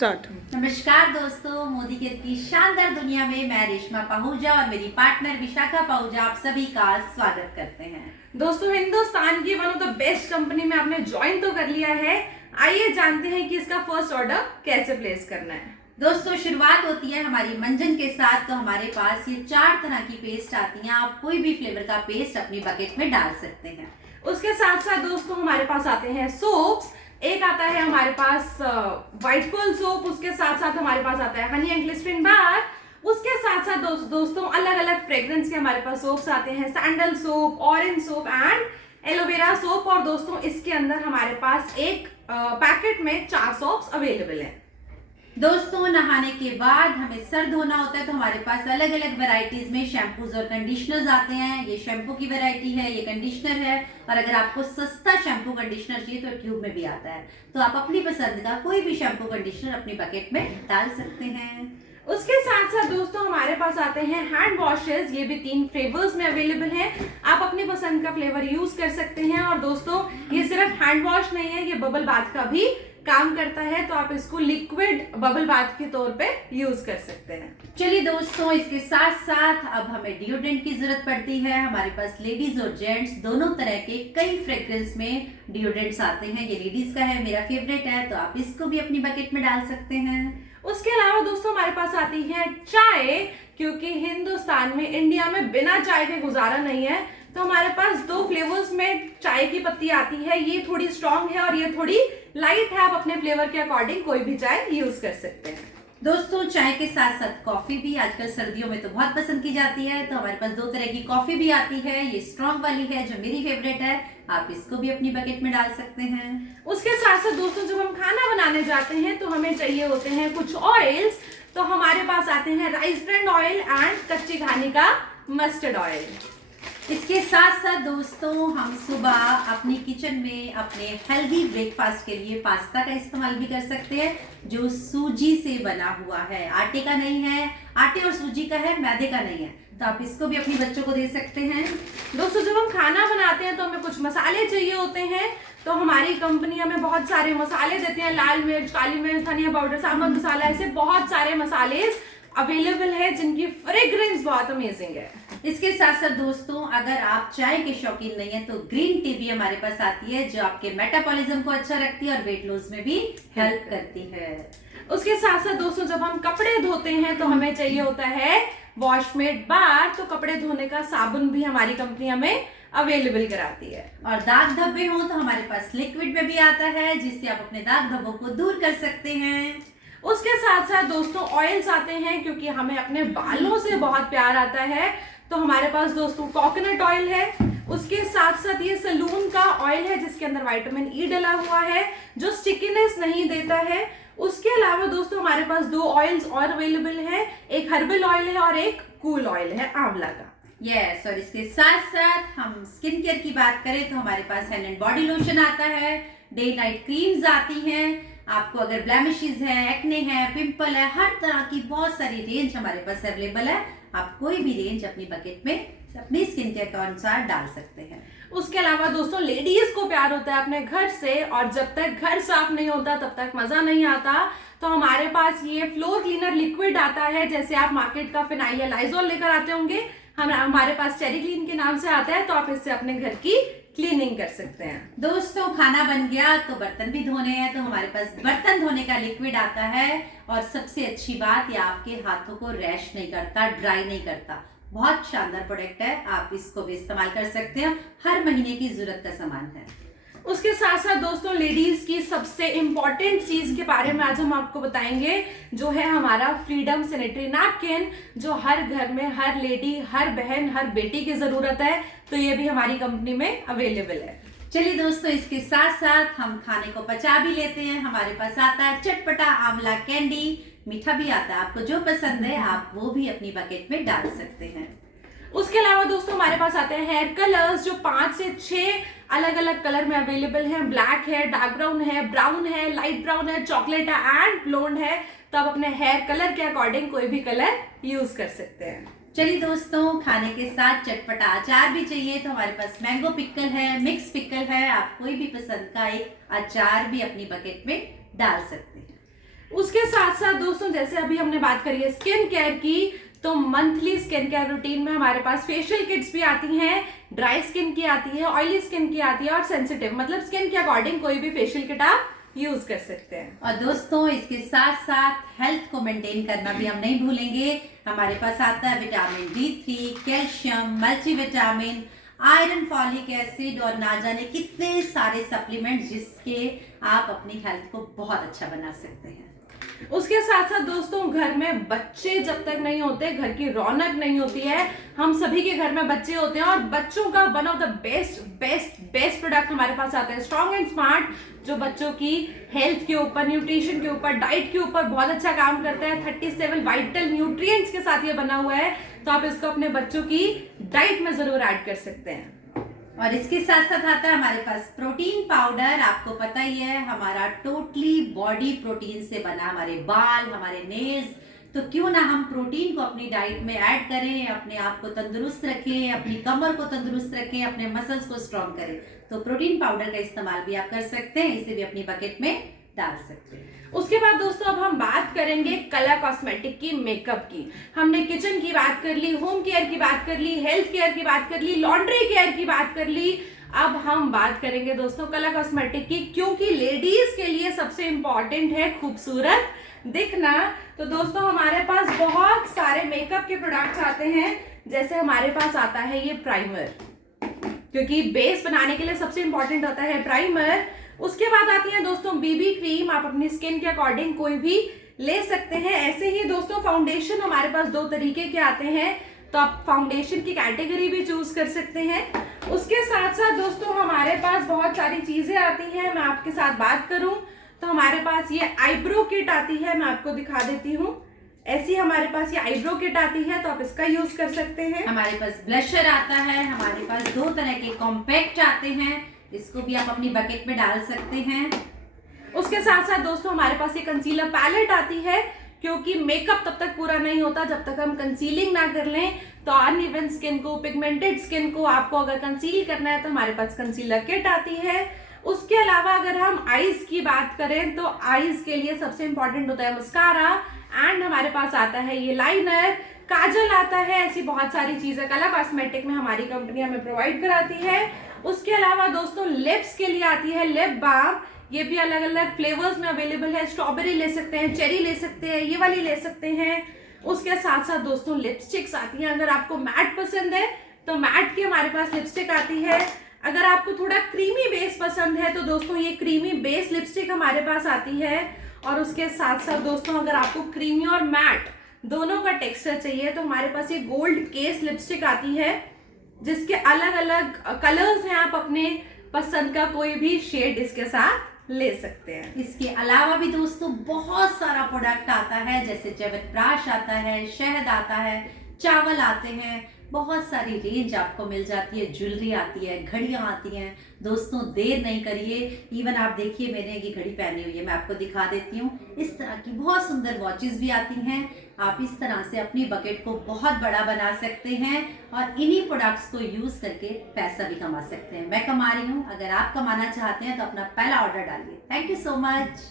Start. नमस्कार दोस्तों, Modi care की शानदार दुनिया में मैं रेशमा पाहुजा और मेरी पार्टनर विशाखा पाहुजा आप सभी का स्वागत करते हैं। दोस्तों, हिंदुस्तान की one of the best company में आपने ज्वाइन तो कर लिया है। आइए जानते हैं कि इसका फर्स्ट ऑर्डर कैसे प्लेस करना है। दोस्तों, शुरुआत होती है हमारी मंजन के साथ। तो हमारे पास ये 4 तरह की पेस्ट आती हैं। आप कोई भी फ्लेवर का पेस्ट अपनी बकेट में डाल सकते हैं। उसके साथ साथ दोस्तों हमारे पास आते हैं सोप्स। एक आता है हमारे पास व्हाइट पर्ल सोप, उसके साथ साथ हमारे पास आता है हनी एंड ग्लिसरीन बार। उसके साथ साथ दोस्तों अलग अलग फ्रेग्रेंस के हमारे पास सोप्स आते हैं, sandal soap, orange soap and aloe vera soap. और दोस्तों इसके अंदर हमारे पास एक पैकेट में 4 सोप्स अवेलेबल है। दोस्तों, नहाने के बाद हमें सर धोना होता है तो हमारे पास अलग अलग वैरायटीज में शैम्पूज और कंडीशनर्स आते हैं। ये शैम्पू की वैरायटी है, ये कंडीशनर है। और अगर आपको सस्ता शैम्पू कंडीशनर चाहिए तो ट्यूब में भी आता है। तो आप अपनी पसंद का कोई भी शैम्पू कंडीशनर अपनी बकेट में डाल सकते हैं। उसके साथ साथ दोस्तों हमारे पास आते हैं हैंड वॉशेस। ये भी 3 फ्लेवर्स में अवेलेबल हैं। आप अपनी पसंद का फ्लेवर यूज कर सकते हैं। और दोस्तों ये सिर्फ हैंड वॉश नहीं है, ये बबल बाथ का भी काम करता है। तो आप इसको लिक्विड बबल बाथ के तौर पे यूज कर सकते हैं। चलिए दोस्तों, इसके साथ साथ अब हमें डिओड्रेंट की जरूरत पड़ती है। हमारे पास लेडीज और जेंट्स दोनों तरह के कई फ्रेग्रेंस में डिओड्रेंट्स आते हैं। ये लेडीज का है, मेरा फेवरेट है, तो आप इसको भी अपनी बकेट में डाल सकते हैं। उसके अलावा दोस्तों हमारे पास आती है चाय, क्योंकि हिंदुस्तान में, इंडिया में बिना चाय के गुजारा नहीं है। तो हमारे पास 2 फ्लेवर्स में चाय की पत्ती आती है। ये थोड़ी स्ट्रॉन्ग है और ये थोड़ी लाइट है। आप अपने फ्लेवर के अकॉर्डिंग कोई भी चाय यूज कर सकते हैं। दोस्तों, चाय के साथ साथ कॉफी भी आजकल सर्दियों में तो बहुत पसंद की जाती है। तो हमारे पास 2 तरह की कॉफी भी आती है। ये स्ट्रॉन्ग वाली है जो मेरी फेवरेट है। आप इसको भी अपनी बकेट में डाल सकते हैं। उसके साथ साथ दोस्तों जब हम खाना बनाने जाते हैं तो हमें चाहिए होते हैं कुछ ऑयल्स। तो हमारे पास आते हैं राइस ब्रांड ऑयल एंड कच्ची घानी का मस्टर्ड ऑयल। इसके साथ साथ दोस्तों हम सुबह अपनी किचन में अपने हेल्दी ब्रेकफास्ट के लिए पास्ता का इस्तेमाल भी कर सकते हैं, जो सूजी से बना हुआ है, आटे का नहीं है। आटे और सूजी का है, मैदे का नहीं है। तो आप इसको भी अपने बच्चों को दे सकते हैं। दोस्तों जब हम खाना बनाते हैं तो हमें कुछ मसाले चाहिए होते हैं। तो हमारी कंपनी हमें बहुत सारे मसाले देती है। लाल मिर्च, काली मिर्च, धनिया पाउडर, सांभर मसाला, ऐसे बहुत सारे मसाले अवेलेबल है जिनकी फ्रेग्रेंस बहुत अमेजिंग है। इसके साथ साथ दोस्तों अगर आप चाय के शौकीन नहीं है तो ग्रीन टी भी हमारे पास आती है, जो आपके मेटाबॉलिज्म को अच्छा रखती है और वेट लॉस में भी हेल्प करती है। उसके साथ साथ दोस्तों जब हम कपड़े धोते हैं तो हमें चाहिए होता है वॉशमेट बार। तो कपड़े धोने का साबुन भी हमारी कंपनी हमें अवेलेबल कराती है। और दाग धब्बे हो तो हमारे पास लिक्विड में भी आता है, जिससे आप अपने दाग धब्बों को दूर कर सकते हैं। उसके साथ साथ दोस्तों ऑयल्स आते हैं, क्योंकि हमें अपने बालों से बहुत प्यार आता है। तो हमारे पास दोस्तों कोकोनट ऑयल है। उसके साथ साथ ये सलून का ऑयल है जिसके अंदर विटामिन ई डला हुआ है, जो स्टिकीनेस नहीं देता है। उसके अलावा दोस्तों हमारे पास 2 ऑयल्स और अवेलेबल है। एक हर्बल ऑयल है और एक कूल ऑयल है आंवला का। यस, और इसके साथ साथ हम स्किन केयर की बात करें तो हमारे पास हैंड एंड बॉडी लोशन आता है, डे नाइट क्रीम्स आती हैं। आपको अगर ब्लेमिशेस है, एक्ने है, पिंपल है, हर तरह की बहुत सारी रेंज हमारे पास अवेलेबल है। आप कोई भी रेंज अपनी बकेट में अपनी स्किन केयर के अनुसार डाल सकते हैं। उसके अलावा दोस्तों लेडीज को प्यार होता है अपने घर से, और जब तक घर साफ नहीं होता तब तक मजा नहीं आता। तो हमारे पास ये फ्लोर क्लीनर लिक्विड आता है। जैसे आप मार्केट का फिनाइल या लाइजॉल लेकर आते होंगे, हमारे पास चेरी क्लीन के नाम से आता है। तो आप इससे अपने घर की क्लीनिंग कर सकते हैं। दोस्तों, खाना बन गया तो बर्तन भी धोने हैं, तो हमारे पास बर्तन धोने का लिक्विड आता है। और सबसे अच्छी बात, ये आपके हाथों को रैश नहीं करता, ड्राई नहीं करता। बहुत शानदार प्रोडक्ट है, आप इसको भी इस्तेमाल कर सकते हैं। हर महीने की जरूरत का सामान है। उसके साथ साथ दोस्तों लेडीज की सबसे इंपॉर्टेंट चीज के बारे में आज हम आपको बताएंगे, जो है हमारा फ्रीडम सैनिटरी नैपकिन, जो हर घर में हर लेडी, हर बहन, हर बेटी की जरूरत है। तो ये भी हमारी कंपनी में अवेलेबल है। चलिए दोस्तों, इसके साथ साथ हम खाने को पचा भी लेते हैं। हमारे पास आता है चटपटा आंवला कैंडी, मीठा भी आता है। आपको जो पसंद है आप वो भी अपनी बकेट में डाल सकते हैं। उसके अलावा दोस्तों हमारे पास आते हैं हेयर कलर्स, जो 5 से 6 अलग अलग कलर में अवेलेबल हैं। ब्लैक है, डार्क ब्राउन है, ब्राउन है, लाइट ब्राउन है, चॉकलेट है एंड ब्लोंड है। तो आप अपने हेयर कलर के अकॉर्डिंग कोई भी कलर यूज कर सकते हैं। चलिए दोस्तों, खाने के साथ चटपटा अचार भी चाहिए तो हमारे पास मैंगो पिकल है, मिक्स पिकल है। आप कोई भी पसंद का एक अचार भी अपनी बकेट में डाल सकते हैं। उसके साथ साथ दोस्तों जैसे अभी हमने बात करी है स्किन केयर की, तो मंथली स्किन केयर रूटीन में हमारे पास फेशियल किट्स भी आती हैं, ड्राई स्किन की आती है, ऑयली स्किन की आती है और सेंसिटिव, मतलब स्किन के अकॉर्डिंग कोई भी फेशियल किट आप यूज कर सकते हैं। और दोस्तों इसके साथ साथ हेल्थ को मेंटेन करना भी हम नहीं भूलेंगे। हमारे पास आता है vitamin D3, calcium, multivitamin, iron, folic acid और ना जाने कितने सारे सप्लीमेंट जिसके आप अपनी हेल्थ को बहुत अच्छा बना सकते हैं। उसके साथ साथ दोस्तों घर में बच्चे जब तक नहीं होते घर की रौनक नहीं होती है। हम सभी के घर में बच्चे होते हैं और बच्चों का one of the best product हमारे पास आता है स्ट्रॉन्ग एंड स्मार्ट, जो बच्चों की हेल्थ के ऊपर, न्यूट्रिशन के ऊपर, डाइट के ऊपर बहुत अच्छा काम करता है। 37 वाइटल न्यूट्रिएंट्स के साथ ये बना हुआ है, तो आप इसको अपने बच्चों की डाइट में जरूर ऐड कर सकते हैं। और इसके साथ साथ आता है हमारे पास प्रोटीन पाउडर। आपको पता ही है हमारा टोटली बॉडी प्रोटीन से बना, हमारे बाल, हमारे नेल्स, तो क्यों ना हम प्रोटीन को अपनी डाइट में ऐड करें, अपने आप को तंदुरुस्त रखें, अपनी कमर को तंदुरुस्त रखें, अपने मसल्स को स्ट्रॉन्ग करें। तो प्रोटीन पाउडर का इस्तेमाल भी आप कर सकते हैं, इसे भी अपनी बकेट में डाल सकते हैं। उसके बाद दोस्तों अब हम बात करेंगे कलर कॉस्मेटिक की, मेकअप की। हमने किचन की बात कर ली, होम केयर की बात कर ली, हेल्थ केयर की बात कर ली, लॉन्ड्री केयर की बात कर ली। अब हम बात करेंगे दोस्तों कलर कॉस्मेटिक की, क्योंकि लेडीज के लिए सबसे इंपॉर्टेंट है खूबसूरत दिखना। तो दोस्तों हमारे पास बहुत सारे मेकअप के प्रोडक्ट्स आते हैं। जैसे हमारे पास आता है ये प्राइमर, क्योंकि बेस बनाने के लिए सबसे इंपॉर्टेंट होता है प्राइमर। उसके बाद आती है दोस्तों बीबी क्रीम, आप अपनी स्किन के अकॉर्डिंग कोई भी ले सकते हैं। ऐसे ही दोस्तों फाउंडेशन हमारे पास दो तरीके के आते हैं, तो आप फाउंडेशन की कैटेगरी भी चूज कर सकते हैं। उसके साथ साथ दोस्तों हमारे पास बहुत सारी चीजें आती हैं। मैं आपके साथ बात करूं तो हमारे पास ये आईब्रो किट आती है, मैं आपको दिखा देती हूँ। ऐसी हमारे पास ये आईब्रो किट आती है, तो आप इसका यूज कर सकते हैं। हमारे पास ब्लशर आता है, हमारे पास दो तरह के कॉम्पैक्ट आते हैं, इसको भी आप अपनी बकेट में डाल सकते हैं। उसके साथ साथ दोस्तों हमारे पास ये कंसीलर पैलेट आती है, क्योंकि मेकअप तब तक पूरा नहीं होता जब तक हम कंसीलिंग ना कर लें। तो अनइवन स्किन को, पिगमेंटेड स्किन को आपको अगर कंसील करना है तो हमारे पास कंसीलर किट आती है। उसके अलावा अगर हम आईज की बात करें तो आईज के लिए सबसे इंपॉर्टेंट होता है मस्कारा, एंड हमारे पास आता है ये लाइनर, काजल आता है। ऐसी बहुत सारी चीजें कलर कॉस्मेटिक में हमारी कंपनी हमें प्रोवाइड कराती है। उसके अलावा दोस्तों लिप्स के लिए आती है लिप बाम, ये भी अलग अलग फ्लेवर्स में अवेलेबल है। स्ट्रॉबेरी ले सकते हैं, चेरी ले सकते हैं, ये वाली ले सकते हैं। उसके साथ साथ दोस्तों लिपस्टिक्स आती हैं। अगर आपको मैट पसंद है तो मैट की हमारे पास लिपस्टिक आती है। अगर आपको थोड़ा क्रीमी बेस पसंद है तो दोस्तों ये क्रीमी बेस लिपस्टिक हमारे पास आती है। और उसके साथ साथ दोस्तों अगर आपको क्रीमी और मैट दोनों का टेक्सचर चाहिए तो हमारे पास ये गोल्ड केस लिपस्टिक आती है, जिसके अलग अलग कलर्स हैं। आप अपने पसंद का कोई भी शेड इसके साथ ले सकते हैं। इसके अलावा भी दोस्तों बहुत सारा प्रोडक्ट आता है, जैसे च्यवनप्राश आता है, शहद आता है, चावल आते हैं, बहुत सारी रेंज आपको मिल जाती है। ज्वेलरी आती है, घड़ियां आती हैं। दोस्तों देर नहीं करिए, इवन आप देखिए मैंने ये घड़ी पहनी हुई है, मैं आपको दिखा देती हूँ। इस तरह की बहुत सुंदर वॉचेस भी आती हैं। आप इस तरह से अपनी बकेट को बहुत बड़ा बना सकते हैं और इन्हीं प्रोडक्ट्स को यूज करके पैसा भी कमा सकते हैं। मैं कमा रही हूँ, अगर आप कमाना चाहते हैं तो अपना पहला ऑर्डर डालिए। Thank you so much.